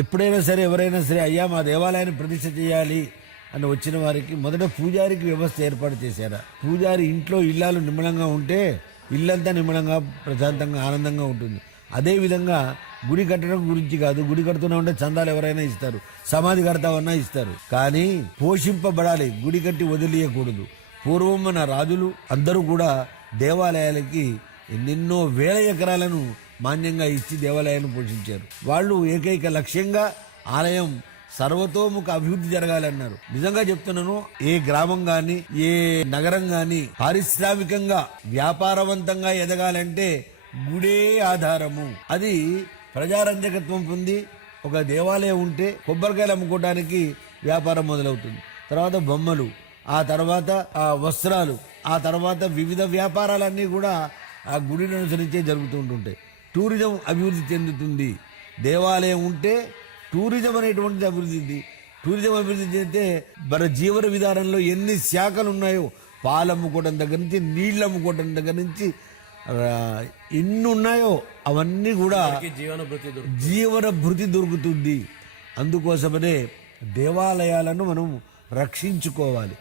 ఎప్పుడైనా సరే ఎవరైనా సరే అయ్యా మా దేవాలయాన్ని ప్రతిష్ఠ చేయాలి అని వచ్చిన వారికి మొదట పూజారికి వ్యవస్థ ఏర్పాటు చేశారా? పూజారి ఇంట్లో ఇల్లాలు నిమ్మలంగా ఉంటే ఇల్లంతా నిమ్మలంగా ప్రశాంతంగా ఆనందంగా ఉంటుంది. అదేవిధంగా గుడి కట్టడం గురించి కాదు, గుడి కడుతూనే ఉంటే చందాలు ఎవరైనా ఇస్తారు, సమాధి కడతామన్నా ఇస్తారు, కానీ పోషింపబడాలి, గుడి కట్టి వదిలేయకూడదు. పూర్వం మన రాజులు అందరూ కూడా దేవాలయాలకి ఎన్నెన్నో వేల ఎకరాలను మాన్యంగా ఇచ్చి దేవాలయాన్ని పోషించారు. వాళ్ళు ఏకైక లక్ష్యంగా ఆలయం సర్వతోముఖ అభివృద్ధి జరగాలన్నారు. నిజంగా చెప్తున్నాను, ఏ గ్రామం గాని ఏ నగరం గాని పారిశ్రామికంగా వ్యాపారవంతంగా ఎదగాలంటే గుడే ఆధారము. అది ప్రజారంజకత్వం పొంది ఒక దేవాలయం ఉంటే కొబ్బరికాయలు అమ్ముకోవడానికి వ్యాపారం మొదలవుతుంది. తర్వాత బొమ్మలు, ఆ తర్వాత ఆ వస్త్రాలు, ఆ తర్వాత వివిధ వ్యాపారాలన్నీ కూడా ఆ గుడిని అనుసరించే జరుగుతూ ఉంటుంటాయి. టూరిజం అభివృద్ధి చెందుతుంది. దేవాలయం ఉంటే టూరిజం అనేటువంటిది అభివృద్ధి. టూరిజం అభివృద్ధి చెందితే మన జీవన విధానంలో ఎన్ని శాఖలు ఉన్నాయో, పాలు అమ్ముకోవడం దగ్గర నుంచి నీళ్ళు అమ్ముకోవడం దగ్గర నుంచి ఎన్ని ఉన్నాయో అవన్నీ కూడా జీవన భృతి దొరుకుతుంది. అందుకోసమనే దేవాలయాలను మనం రక్షించుకోవాలి.